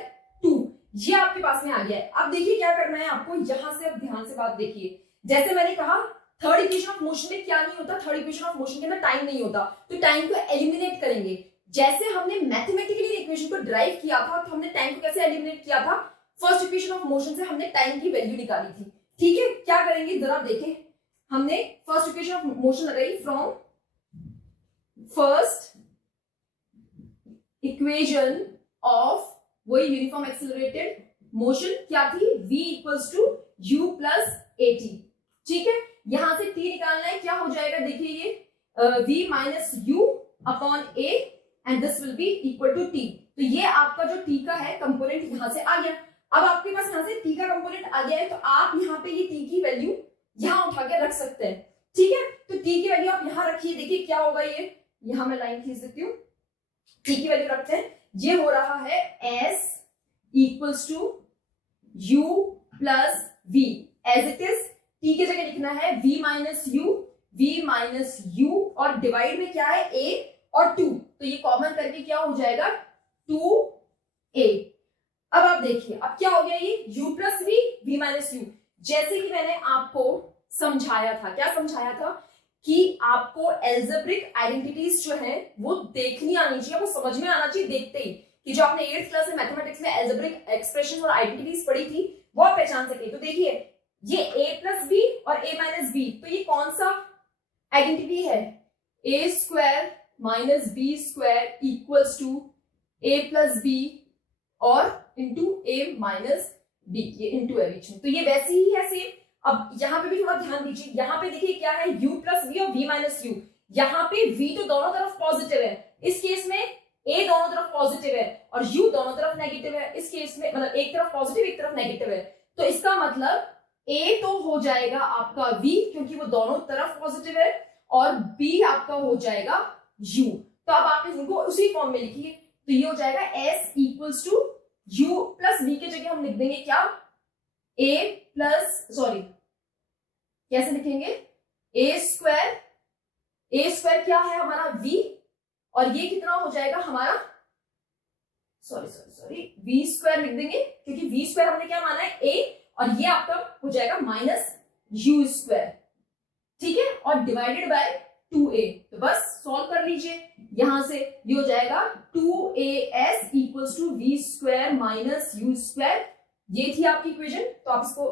2। ये आपके पास में आ गया है। अब देखिए क्या करना है आपको, यहां से अब ध्यान से बात देखिए। जैसे मैंने कहा थर्ड इक्वेशन ऑफ मोशन में क्या नहीं होता, थर्ड इक्वेशन ऑफ मोशन के अंदर टाइम नहीं होता, तो टाइम को एलिमिनेट करेंगे। जैसे हमने मैथमेटिकली इक्वेशन को ड्राइव किया था, तो हमने टाइम को कैसे एलिमिनेट किया था, फर्स्ट इक्वेशन ऑफ मोशन से हमने टाइम की वैल्यू निकाली थी। ठीक है, क्या करेंगे जरा देखें। हमने फर्स्ट इक्वेशन ऑफ मोशन लगाई फ्रॉम फर्स्ट इक्वेशन ऑफ वही यूनिफॉर्म एक्सेलरेटेड मोशन क्या थी, v equals to u plus at। ठीक है, यहां से t निकालना है, क्या हो जाएगा देखिए ये v minus u upon a and this will be equal to t। तो ये आपका जो t का है कंपोनेंट यहां से आ गया। अब आपके पास यहां से t का कंपोनेंट आ गया है, तो आप यहाँ पे ये t की वैल्यू यहां उठा के रख सकते हैं। ठीक है, तो t की वैल्यू आप यहां रखिए, देखिए क्या होगा ये, यहां मैं लाइन खींच देती हूँ, t की वैल्यू रखते हैं, ये हो रहा है s equals to u plus v as it is. t की जगह लिखना है v माइनस u और डिवाइड में क्या है a और 2, तो ये कॉमन करके क्या हो जाएगा 2a। अब आप देखिए अब क्या हो गया, ये u plus v minus u। जैसे कि मैंने आपको समझाया था, क्या समझाया था कि आपको एल्जेब्रिक आइडेंटिटीज जो है वो देखनी आनी चाहिए, वो समझ में आना चाहिए देखते ही, कि जो आपने 8th क्लास में मैथमेटिक्स में एल्जेब्रिक एक्सप्रेशन और आइडेंटिटीज पढ़ी थी वो आप पहचान सके। तो देखिए ये a प्लस बी और a माइनस बी, तो ये कौन सा आइडेंटिटी है, a square minus b square equals to a plus b और इंटू a माइनस बी, ये इंटू है बीच में, तो ये वैसी ही है सेम। अब यहाँ पे भी थोड़ा ध्यान दीजिए, यहाँ पे देखिए क्या है u प्लस v और v माइनस u, यहाँ पे v तो दोनों तरफ पॉजिटिव है, इस केस में a दोनों तरफ पॉजिटिव है और u दोनों तरफ नेगेटिव है, इस केस में मतलब एक तरफ पॉजिटिव एक तरफ नेगेटिव है, तो इसका मतलब a तो हो जाएगा आपका v क्योंकि वो दोनों तरफ पॉजिटिव है, और b आपका हो जाएगा u। तो अब आप इनको उसी फॉर्म में लिखिए, तो ये हो जाएगा s equals to u plus v के जगह हम लिख देंगे क्या, a प्लस सॉरी कैसे लिखेंगे, a स्क्वायर क्या है हमारा v, और ये कितना हो जाएगा हमारा सॉरी v स्क्वायर लिख देंगे, क्योंकि v स्क्वायर हमने क्या माना है a, और ये आपका हो जाएगा माइनस u स्क्वायर। ठीक है, और डिवाइडेड बाय 2a, तो बस सॉल्व कर लीजिए, यहां से ये हो जाएगा 2as equals to v square minus u square, ये थी आपकी इक्वेशन। तो आप इसको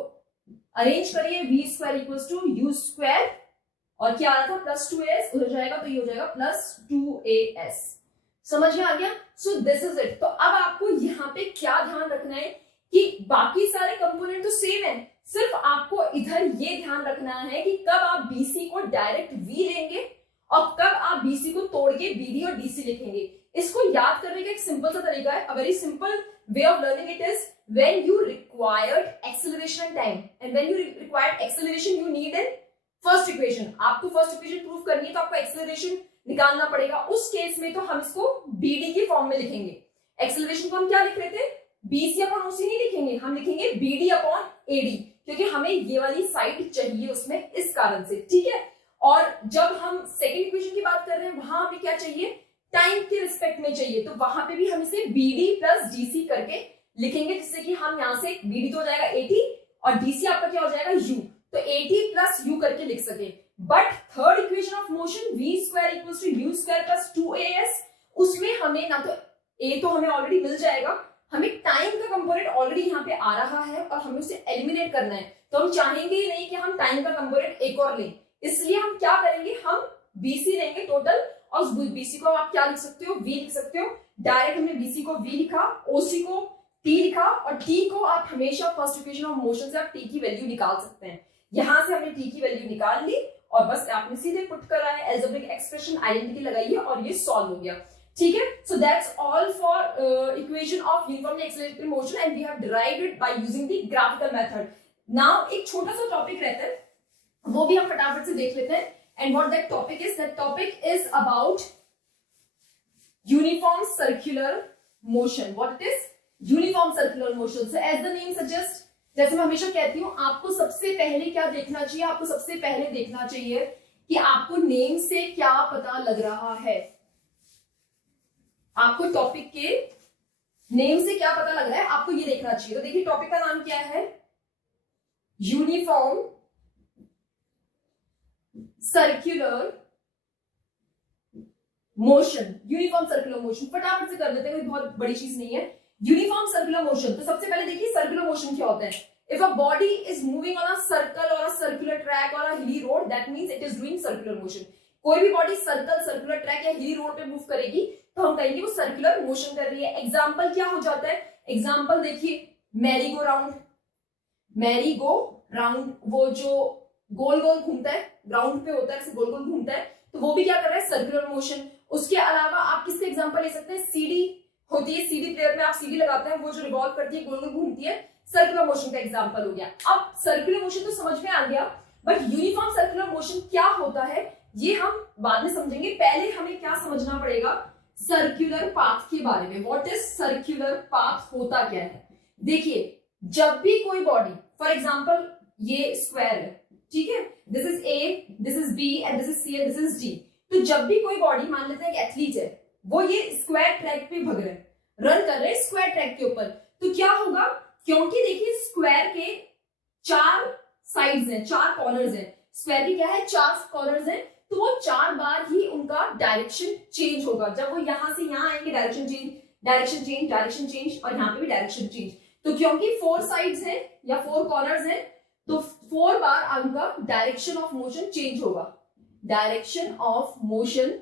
अरेंज करिए, v square equals to u square और क्या आ रहा था प्लस 2as हो जाएगा, तो ये हो जाएगा प्लस 2as। समझ में आ गया? So this is it. तो अब आपको यहाँ पे क्या ध्यान रखना है कि बाकी सारे कंपोनेंट तो सेम है, सिर्फ आपको इधर ये ध्यान रखना है कि कब आप BC को डायरेक्ट V लेंगे और कब आप BC को तोड़ के BD और DC लिखेंगे। इसको याद करने का एक सिंपल सा तरीका है, a very simple way of learning it is when you required acceleration time and when you required acceleration you need in first equation. आपको फर्स्ट इक्वेशन प्रूव करनी है तो आपको एक्सेलरेशन निकालना पड़ेगा, उस केस में तो हम इसको BD के फॉर्म में लिखेंगे। एक्सेलरेशन को हम क्या लिख रहे थे, BC अपॉन OC नहीं लिखेंगे, हम लिखेंगे BD अपॉन AD, क्योंकि हमें ये वाली साइड चाहिए उसमें, इस कारण से। ठीक है, और जब हम सेकंड इक्वेशन की बात कर रहे हैं वहां पे क्या चाहिए, टाइम के रिस्पेक्ट में चाहिए, तो वहां पे भी हम इसे BD प्लस DC करके लिखेंगे, जिससे कि हम यहाँ से BD तो हो जाएगा 80 और DC आपका क्या हो जाएगा U, तो 80 प्लस U करके लिख सके। But third equation of motion v square equals to u square plus 2as, उसमें हमें ना तो ए तो हमें ऑलरेडी मिल जाएगा, हमें टाइम का कंपोनेंट ऑलरेडी यहाँ पे आ रहा है और हमें उसे एलिमिनेट करना है, तो हम चाहेंगे ही नहीं कि हम टाइम का कंपोनेंट एक और लें, इसलिए हम क्या करेंगे, हम बीसी लेंगे टोटल, और उस बीसी को आप क्या लिख सकते हो, वी लिख सकते हो। डायरेक्ट हमने बीसी को वी लिखा, ओसी को टी लिखा, और टी को आप हमेशा फर्स्ट इक्वेशन ऑफ मोशन से आप टी की वैल्यू निकाल सकते हैं। यहां से हमने टी की वैल्यू निकाल ली और बस आपने सीधे पुट करा है, एल्जेब्रिक एक्सप्रेशन आइडेंटिटी लगाई है और ये सॉल्व हो गया। ठीक है, so that's all for equation of uniformly accelerated motion and we have derived it by using the graphical method. Now एक छोटा सा टॉपिक रहता है, वो भी हम फटाफट से देख लेते हैं। And what that topic is? That topic is about uniform circular motion. What it is? Uniform circular motion. So as the name suggests, जैसे मैं हमेशा कहती हूँ, आपको सबसे पहले क्या देखना चाहिए, आपको सबसे पहले देखना चाहिए कि आपको नेम से क्या पता लग रहा है, आपको टॉपिक के नेम से क्या पता लग रहा है, आपको ये देखना चाहिए। तो देखिए टॉपिक का नाम क्या है, uniform circular motion. Uniform circular motion फटाफट से कर देते हैं, कोई बहुत बड़ी चीज नहीं है। यूनिफॉर्म सर्कुलर मोशन, तो सबसे पहले देखिए सर्कुलर मोशन क्या होता है। If a body is moving on a circle और अ सर्कुलर ट्रैक और अ हिली road, that means it is doing circular motion. कोई भी बॉडी सर्कल, सर्कुलर ट्रैक या हिली रोड पे मूव करेगी तो हम कहेंगे वो सर्कुलर मोशन कर रही है। एग्जाम्पल क्या हो जाता है, एग्जाम्पल देखिए, merry go round, merry go round, वो जो गोल गोल घूमता है, ग्राउंड पे होता है, ऐसे गोल गोल घूमता है, तो वो भी क्या कर रहा है, सर्कुलर मोशन। उसके अलावा आप किसके एग्जांपल ले सकते हैं, सीडी होती है, सीडी प्लेयर में आप सीडी लगाते हैं, वो जो रिवॉल्व करती है, गोल गोल घूमती है, सर्कुलर मोशन का एग्जांपल हो गया। अब सर्कुलर मोशन तो समझ में आ गया, बट यूनिफॉर्म सर्कुलर मोशन क्या होता है ये हम बाद में समझेंगे। पहले हमें क्या समझना पड़ेगा, सर्कुलर पाथ के बारे में। व्हाट इज सर्कुलर पाथ, होता क्या है। देखिए जब भी कोई बॉडी, फॉर एग्जाम्पल ये स्क्वायर है, ठीक है, this is A, this is B and this is C and this is D. तो जब भी कोई बॉडी, मान लेते हैं कि एथलीट है, वो ये स्क्वायर ट्रैक पे भग रहे हैं, रन कर रहे हैं स्क्वायर ट्रैक के ऊपर, तो क्या होगा, क्योंकि देखिए स्क्वायर के 4 साइड्स हैं, 4 कॉर्नर्स हैं, स्क्वायर की क्या है, 4 कॉर्नर्स हैं, तो वो 4 बार ही उनका डायरेक्शन चेंज होगा। जब वो यहां से यहां आएंगे, direction change, direction change, direction change, और यहाँ पे भी डायरेक्शन चेंज। तो क्योंकि 4 साइड्स हैं या 4 कॉर्नर्स हैं, तो 4 बार उनका डायरेक्शन ऑफ मोशन चेंज होगा, डायरेक्शन ऑफ मोशन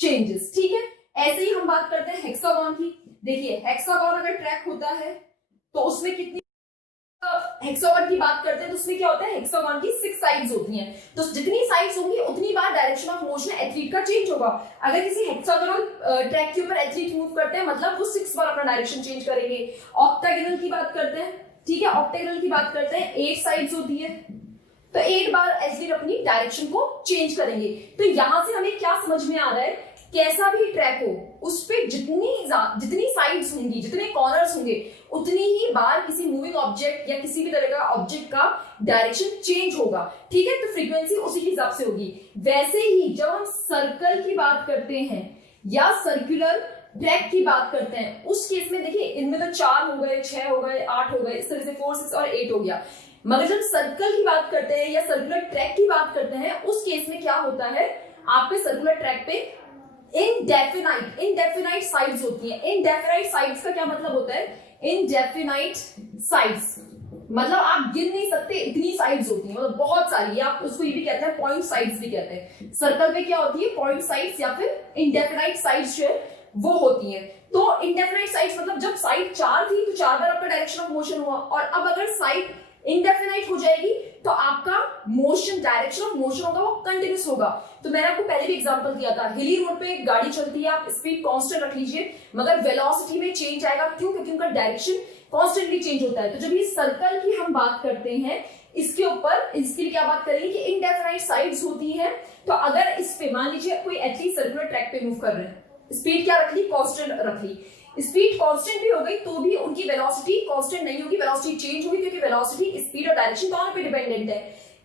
चेंजेस। ठीक है, ऐसे ही हम बात करते हैं हेक्सागोन की। देखिए हेक्सागोन अगर ट्रैक होता है तो उसमें कितनी, हेक्सागोन की बात करते हैं तो उसमें क्या होता है, हेक्सागोन की 6 साइड्स होती हैं, तो जितनी साइड्स होंगी उतनी बार डायरेक्शन ऑफ मोशन एथलीट का चेंज होगा। अगर किसी हेक्सागोनल ट्रैक के ऊपर एथलीट मूव करते हैं, मतलब वो 6 बार अपना डायरेक्शन चेंज करेंगे। ऑक्टागोनल की बात करते हैं, ठीक है, ऑक्टागोनल की बात करते हैं, 8 साइड्स होती है, तो 8 बार एथलीट अपनी डायरेक्शन को चेंज करेंगे। तो यहां से हमें क्या समझ में आ रहा है, कैसा भी ट्रैक हो उस पे जितनी साइड्स होंगी, जितने कॉर्नर्स होंगे, उतनी ही बार किसी मूविंग ऑब्जेक्ट या किसी भी तरह का ऑब्जेक्ट का डायरेक्शन चेंज होगा। ठीक है, तो फ्रीक्वेंसी उसी के हिसाब से होगी। वैसे ही जब हम सर्कल की बात करते हैं या सर्कुलर ट्रैक की बात करते हैं, उस केस में देखिए इनमें तो 4 हो गए, 6 हो गए, 8 हो गए, इस तरह से 4, 6 और 8 हो गया। मगर जब सर्कल की बात करते हैं या सर्कुलर ट्रैक की बात करते हैं, उस केस में क्या होता है, आपके सर्कुलर ट्रैक पे इनडेफिनाइट साइड्स होती हैं। इनडेफिनाइट साइड्स का क्या मतलब होता है, इनडेफिनाइट साइड्स मतलब आप गिन नहीं सकते, इतनी साइड्स होती हैं, मतलब बहुत सारी। आप उसको ये भी कहते हैं पॉइंट साइड्स भी कहते हैं। सर्कल पे क्या होती है, पॉइंट साइड्स या फिर इनडेफिनाइट साइड्स जो है वो होती हैं। तो इनडेफिनाइट साइड्स मतलब जब साइड 4 थी तो 4 बार आपका डायरेक्शन ऑफ मोशन हुआ, और अब अगर साइड इनडेफिनाइट हो जाएगी तो आपका मोशन, डायरेक्शन ऑफ मोशन होगा वो कंटिन्यूस होगा। तो मैंने आपको पहले भी एग्जांपल दिया था, हिली रोड पे एक गाड़ी चलती है, आप स्पीड कांस्टेंट रख लीजिए, मगर वेलोसिटी में चेंज आएगा। क्यों? क्योंकि उनका डायरेक्शन कॉन्स्टेंटली चेंज होता है। तो जब ये सर्कल की हम बात करते हैं, इसके ऊपर इसके लिए क्या बात करेंगे कि इनडेफिनाइट साइड्स होती हैं। तो अगर इस पे मान लीजिए कोई एथलीट सर्कुलर ट्रैक पे मूव कर रहे हैं, स्पीड क्या रख ली, कांस्टेंट रख ली, स्पीड कांस्टेंट भी हो गई तो भी उनकी वेलोसिटी कांस्टेंट नहीं होगी, वेलोसिटी चेंज होगी, क्योंकि वेलोसिटी स्पीड और डायरेक्शन दोनों पे डिपेंडेंट है।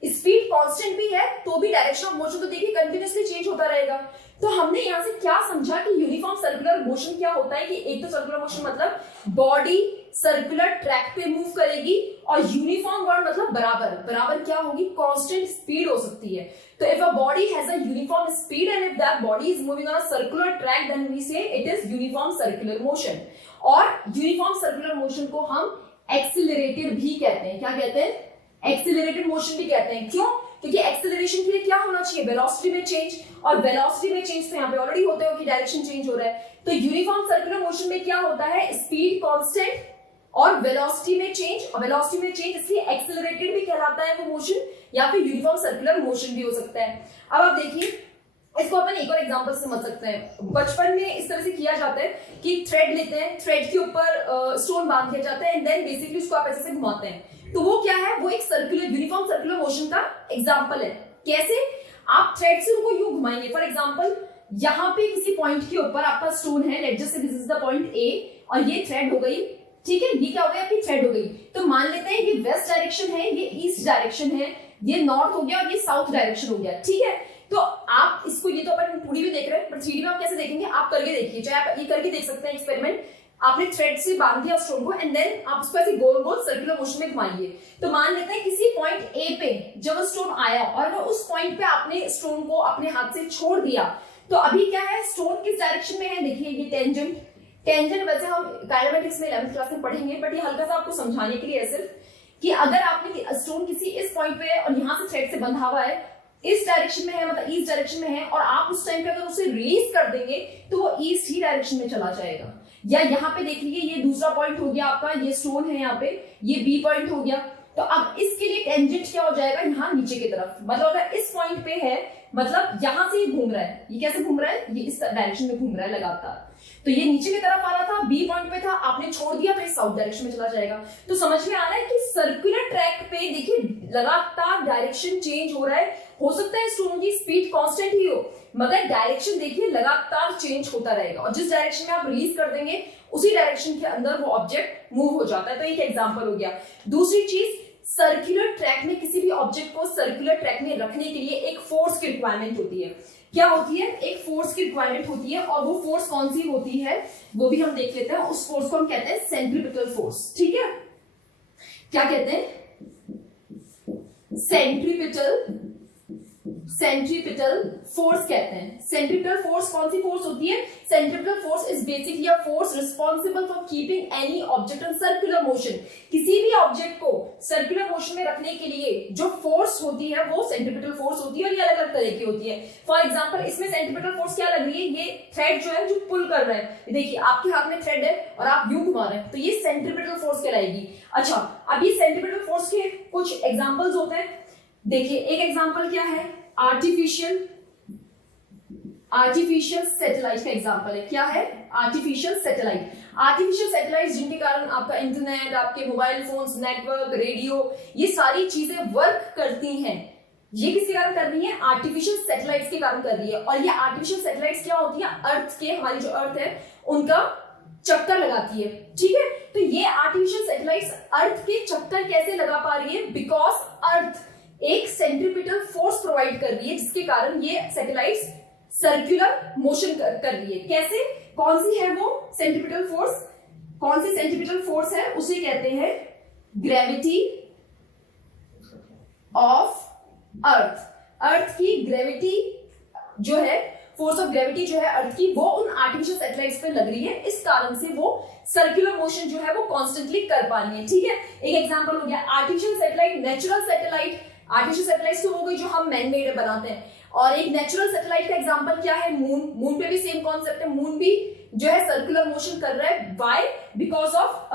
स्पीड कांस्टेंट भी है तो भी डायरेक्शन ऑफ मोशन तो देखिए कंटिन्यूअसली चेंज होता रहेगा। तो हमने यहाँ से क्या समझा कि यूनिफॉर्म सर्कुलर मोशन क्या होता है कि एक तो सर्कुलर मोशन मतलब बॉडी सर्कुलर ट्रैक पे मूव करेगी, और यूनिफॉर्म वर्ड मतलब बराबर, बराबर क्या होगी, कांस्टेंट स्पीड हो सकती है। तो if a body has a uniform speed and if that body is moving on a circular track then we say it is uniform circular motion. और यूनिफॉर्म सर्कुलर मोशन को हम एक्सिलरेटेड भी कहते हैं। क्या कहते हैं? एक्सिलरेटेड मोशन भी कहते हैं। क्यों? क्योंकि एक्सिलरेशन के लिए क्या होना चाहिए, वेलोसिटी में चेंज, और वेलोसिटी में चेंज तो यहाँ पे ऑलरेडी होते हो कि डायरेक्शन चेंज हो रहा है। तो यूनिफॉर्म सर्कुलर मोशन में क्या होता है, स्पीड कांस्टेंट और वेलोसिटी में चेंज, और वेलोसिटी में चेंज इसलिए एक्सिलरेटेड भी कहलाता है वो मोशन, या फिर यूनिफॉर्म सर्कुलर मोशन भी हो सकता है। अब आप देखिए इसको अपन एक और एग्जांपल से समझ सकते हैं। बचपन में इस तरह से किया जाता है कि थ्रेड लेते हैं, थ्रेड के ऊपर स्टोन बांध दिया जाता है एंड देन बेसिकली उसको आप ऐसे घुमाते हैं, तो वो क्या है, वो एक सर्कुलर यूनिफॉर्म सर्कुलर मोशन का एग्जांपल है। कैसे? आप थ्रेड से उनको यूं घुमाएंगे, फॉर एग्जांपल यहाँ पे किसी पॉइंट के ऊपर आपका स्टोन है, let's just say this is the point A, और ये थ्रेड हो गई, ठीक है, ये क्या हो गया, आपकी थ्रेड हो गई। तो मान लेते हैं ये वेस्ट डायरेक्शन है, ये ईस्ट डायरेक्शन है, ये नॉर्थ हो गया और ये साउथ डायरेक्शन हो गया, ठीक है। तो आप इसको, ये तो अपन 2D में देख रहे हैं, पर 3D में आप कैसे देखेंगे, आप करके देखिए, चाहे आप ये करके देख सकते हैं एक्सपेरिमेंट। आपने थ्रेड से बांध दिया स्टोन को एंड देन आप उसको ऐसे गोल गोल सर्कुलर मोशन में घुमाइए। तो मान लेते हैं किसी पॉइंट ए पे जब वो स्टोन आया और उस पॉइंट पे आपने स्टोन को अपने हाथ से छोड़ दिया, तो अभी क्या है, स्टोन किस डायरेक्शन में है, देखिए ये टेंजेंट, टेंजेंट वैसे हम काइनेमेटिक्स में 11th क्लास में पढ़ेंगे, बट ये हल्का सा आपको समझाने के लिए है सिर्फ, कि अगर आपने स्टोन किसी इस पॉइंट पे और यहाँ से थ्रेड से बंधा हुआ है, इस डायरेक्शन में है, मतलब ईस्ट डायरेक्शन में है, और आप उस टाइम पे अगर उसे रिलीज कर देंगे तो वो ईस्ट ही डायरेक्शन में चला जाएगा। या यहाँ पे देख लीजिए, ये दूसरा पॉइंट हो गया आपका, ये स्टोन है यहाँ पे, ये बी पॉइंट हो गया। तो अब इसके लिए टेंजेंट क्या हो जाएगा, यहाँ नीचे की तरफ, मतलब अगर इस पॉइंट पे है, मतलब यहां से ये घूम रहा है, ये कैसे घूम रहा है, ये इस डायरेक्शन में घूम रहा है लगातार। तो ये नीचे की तरफ आ रहा था, बी पॉइंट पे था, आपने छोड़ दिया तो ये साउथ डायरेक्शन में चला जाएगा। तो समझ में आ रहा है कि सर्कुलर ट्रैक पे देखिए लगातार डायरेक्शन चेंज हो रहा है। हो सकता है स्टोन की स्पीड कांस्टेंट ही हो, मगर डायरेक्शन देखिए लगातार चेंज होता रहेगा, और जिस डायरेक्शन में आप रिलीज कर देंगे उसी डायरेक्शन के अंदर वो ऑब्जेक्ट मूव हो जाता है। तो एक एग्जाम्पल हो गया। दूसरी चीज, सर्कुलर ट्रैक में किसी भी ऑब्जेक्ट को सर्कुलर ट्रैक में रखने के लिए एक फोर्स की रिक्वायरमेंट होती है। क्या होती है? एक फोर्स की रिक्वायरमेंट होती है, और वो फोर्स कौन सी होती है वो भी हम देख लेते हैं। उस फोर्स को हम कहते हैं सेंट्रीपिटल फोर्स, ठीक है। क्या कहते हैं? सेंट्रीपिटल फोर्स कहते हैं। सेंट्रीपिटल फोर्स कौन सी फोर्स होती है? Centripetal force is basically a force responsible for keeping any object in circular motion. किसी भी ऑब्जेक्ट को सर्कुलर मोशन में रखने के लिए जो फोर्स होती है वो सेंट्रीपिटल फोर्स होती है, और ये अलग अलग तरह की होती है। फॉर एग्जाम्पल इसमें सेंट्रीपिटल फोर्स क्या लग रही है, ये थ्रेड जो है जो पुल कर रहा है, देखिए आपके हाथ में थ्रेड है और आप यूं घुमा रहे हैं, तो ये सेंट्रीपिटल फोर्स कहलाएगी। अच्छा, अब ये सेंट्रीपिटल फोर्स के कुछ एग्जाम्पल्स होते हैं। देखिए एक एग्जाम्पल क्या है, आर्टिफिशियल सैटेलाइट का एग्जांपल है। क्या है? Artificial satellite. आर्टिफिशियल सैटेलाइट जिनके कारण आपका इंटरनेट, आपके मोबाइल फोन्स, नेटवर्क, रेडियो, ये सारी चीजें वर्क करती हैं, ये किसके कारण कर रही है? आर्टिफिशियल सैटेलाइट्स के कारण कर रही है। और ये आर्टिफिशियल सैटेलाइट्स क्या होती है? अर्थ के, हमारी जो अर्थ है उनका चक्कर लगाती है, ठीक है। तो ये आर्टिफिशियल सैटेलाइट्स अर्थ के चक्कर कैसे लगा पा रही है? बिकॉज अर्थ एक सेंट्रीपिटल फोर्स प्रोवाइड कर रही है, जिसके कारण ये सैटेलाइट्स सर्कुलर मोशन कर रही है। कैसे? कौन सी है वो सेंट्रीपिटल फोर्स? कौन सी सेंट्रीपिटल फोर्स है? उसे कहते हैं ग्रेविटी ऑफ अर्थ। अर्थ की ग्रेविटी जो है, फोर्स ऑफ ग्रेविटी जो है अर्थ की, वो उन आर्टिफिशियल सैटेलाइट्स पे लग रही है, इस कारण से वो सर्कुलर मोशन जो है वो कॉन्स्टेंटली कर पा रही है, ठीक है। एक एग्जांपल हो गया artificial satellite, natural satellite. Artificial satellites तो हो गई जो हम मैन मेड बनाते हैं, और एक नेचुरल सैटेलाइट का एग्जांपल क्या है? मून। मून पे भी सेम कॉन्सेप्ट है, मून भी जो है सर्कुलर मोशन कर रहा है। Why? Because of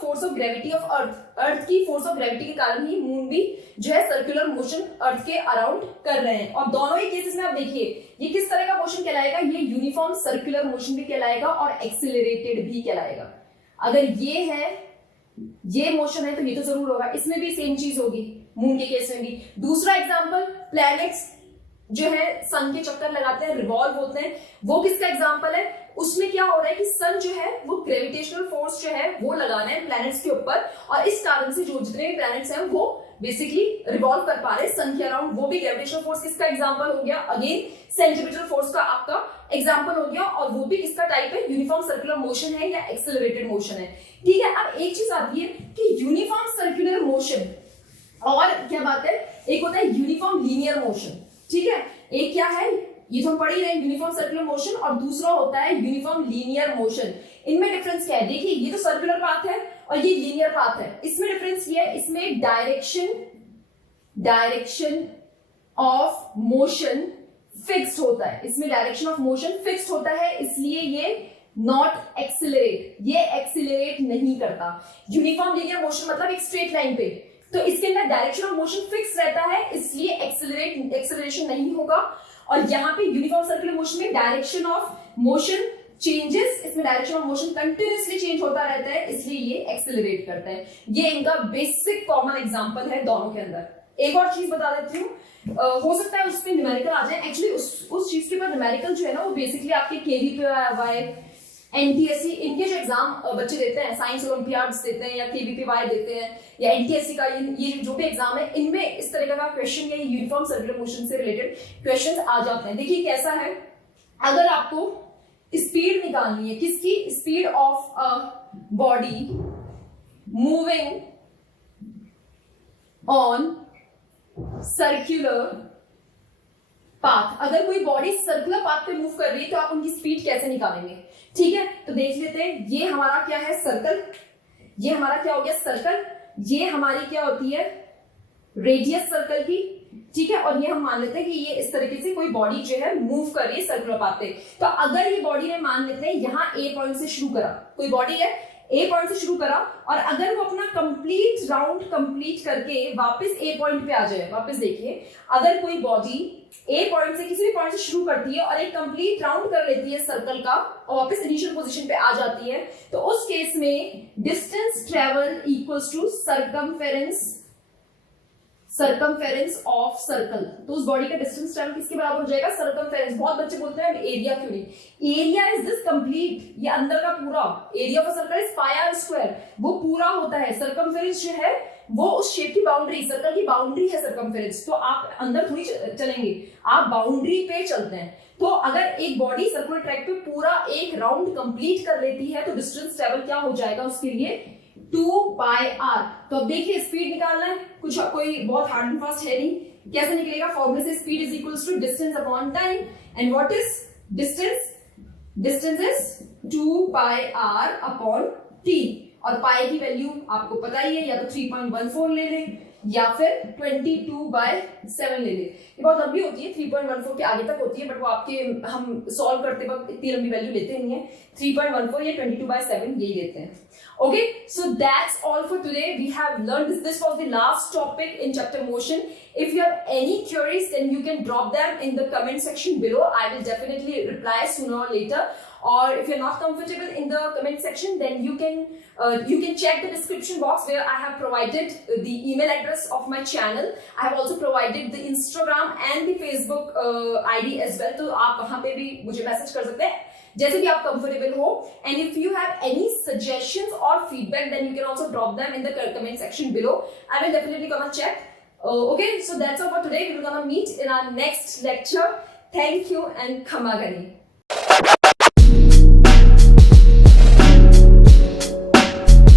force of gravity of earth. Earth की फोर्स ऑफ ग्रेविटी के कारण ही मून भी जो है सर्कुलर मोशन अर्थ के अराउंड कर रहे हैं। और दोनों ही केसेस में आप देखिए ये किस तरह का मोशन कहलाएगा? ये यूनिफॉर्म सर्कुलर मोशन भी कहलाएगा और एक्सिलरेटेड भी कहलाएगा। अगर ये मोशन है तो ये तो जरूर होगा, इसमें भी सेम चीज होगी, मून के केस में भी। दूसरा एग्जांपल, प्लैनेट्स जो है सन के चक्कर लगाते हैं, रिवॉल्व होते हैं, वो किसका एग्जांपल है? उसमें क्या हो रहा है कि सन जो है वो ग्रेविटेशनल फोर्स जो है वो लगाना है प्लैनेट्स के ऊपर, और इस कारण से जो जितने भी प्लैनेट्स हैं वो बेसिकली रिवॉल्व कर पा रहे हैं सन के अराउंड, वो भी ग्रेविटेशनल फोर्स किसका एग्जांपल हो गया, अगेन सेंट्रीपिटल फोर्स का आपका एग्जांपल हो गया, और वो भी किसका टाइप है, यूनिफॉर्म सर्कुलर मोशन है या एक्सेलरेटेड मोशन है। ठीक है, अब एक चीज आती है कि यूनिफॉर्म सर्कुलर मोशन और क्या बात है, एक होता है यूनिफॉर्म लीनियर मोशन। ठीक है, एक क्या है, ये तो हम पढ़ ही रहे हैं, यूनिफॉर्म सर्कुलर मोशन, और दूसरा होता है यूनिफॉर्म लीनियर मोशन। इनमें डिफरेंस क्या है, देखिए ये तो सर्कुलर पाथ है और ये लीनियर पाथ है, इसमें डिफरेंस ये है, इसमें डायरेक्शन ऑफ मोशन फिक्स्ड होता है, इसमें डायरेक्शन ऑफ मोशन फिक्स्ड होता है, इसलिए ये नॉट एक्सिलरेट, ये एक्सिलरेट नहीं करता। यूनिफॉर्म लीनियर मोशन मतलब एक स्ट्रेट लाइन पे, तो इसके अंदर डायरेक्शन ऑफ मोशन फिक्स रहता है, इसलिए एक्सेलरेशन नहीं होगा। और यहाँ पे यूनिफॉर्म सर्कुलर मोशन में डायरेक्शन ऑफ मोशन चेंजेस, इसमें direction of motion continuously change होता रहता है, इसलिए ये एक्सेलरेट करता है। ये इनका बेसिक कॉमन एग्जांपल है दोनों के अंदर। एक और चीज बता देती हूँ, हो सकता है उस पर न्यूमेरिकल आ जाए, एक्चुअली उस चीज के ऊपर न्यूमेरिकल जो है ना वो बेसिकली आपके केवीपीवाई, एनटीएससी, इनके जो एग्जाम बच्चे देते हैं, साइंस ओलंपियाड्स देते हैं या केवीपीवाई देते हैं या एनटीएससी का ये जो भी एग्जाम है, इनमें इस तरह का क्वेश्चन या यूनिफॉर्म सर्कुलर मोशन से रिलेटेड क्वेश्चंस आ जाते हैं। देखिए कैसा है, अगर आपको स्पीड निकालनी है, किसकी, speed of a body moving on circular path, अगर कोई बॉडी सर्कुलर पाथ पे मूव कर रही है तो आप उनकी स्पीड कैसे निकालेंगे। ठीक है, तो देख लेते हैं, ये हमारा क्या है, सर्कल, ये हमारा क्या हो गया, सर्कल, ये हमारी क्या होती है, रेडियस सर्कल की। ठीक है, और ये हम मान लेते हैं कि ये इस तरीके से कोई बॉडी जो है मूव कर रही है सर्कुलर पाथ पे। तो अगर ये बॉडी ने, मान लेते हैं यहाँ ए पॉइंट से शुरू करा, कोई बॉडी है ए पॉइंट से शुरू करा, और अगर वो अपना कंप्लीट राउंड कंप्लीट करके वापस ए पॉइंट पे आ जाए, वापस देखिए, अगर कोई बॉडी ए पॉइंट से किसी भी पॉइंट से शुरू करती है और एक कंप्लीट राउंड कर लेती है सर्कल का और वापस इनिशियल पोजीशन पे आ जाती है, तो उस केस में distance travel equals to circumference of circle. तो उस बॉडी का डिस्टेंस ट्रेवल किसके बराबर हो जाएगा, सर्कमफेरेंस। बहुत बच्चे बोलते हैं एरिया क्यों नहीं, एरिया इज दिस कंप्लीट, ये अंदर का पूरा area of circle is pi r square, वो पूरा होता है। सर्कमफेरेंस जो है वो उस शेप की बाउंड्री, सर्कल की बाउंड्री है सर्कमफेरेंस, तो आप अंदर थोड़ी चलेंगे, आप बाउंड्री पे चलते हैं। तो अगर एक बॉडी सर्कुलर ट्रैक पे पूरा एक राउंड कंप्लीट कर लेती है तो डिस्टेंस ट्रेवल क्या हो जाएगा उसके लिए, 2 पाई आर। तो अब देखिए स्पीड निकालना है, कुछ कोई बहुत हार्ड एंड फास्ट है नहीं, कैसे निकलेगा, फॉर्मूले से speed is equals to distance upon time, and what is distance, distance is 2 pi r upon t, और पाई की वैल्यू आपको पता ही है, या तो 3.14 ले लें या फिर 22/7 ले लें। ये बहुत लंबी होती है, 3.14 के आगे तक होती है, बट वो आपके हम सॉल्व करते वक्त इतनी लंबी वैल्यू लेते नहीं है, 3.14 या 22/7 यही लेते हैं। Okay, so that's all for today. We have learned this was the last topic in chapter motion. If you have any queries, then you can drop them in the comment section below. I will definitely reply sooner or later. Or if you're not comfortable in the comment section, then you can check the description box where I have provided the email address of my channel. I have also provided the Instagram and the Facebook ID as well. तो आप वहाँ पे भी मुझे message कर सकते हैं जैसे भी आप कंफर्टेबल हो, and if you have any suggestions और feedback then you can also drop them in the comment section below. I will definitely gonna check. Okay, so that's all for today. We will gonna meet in our next lecture. Thank you and Khamagani.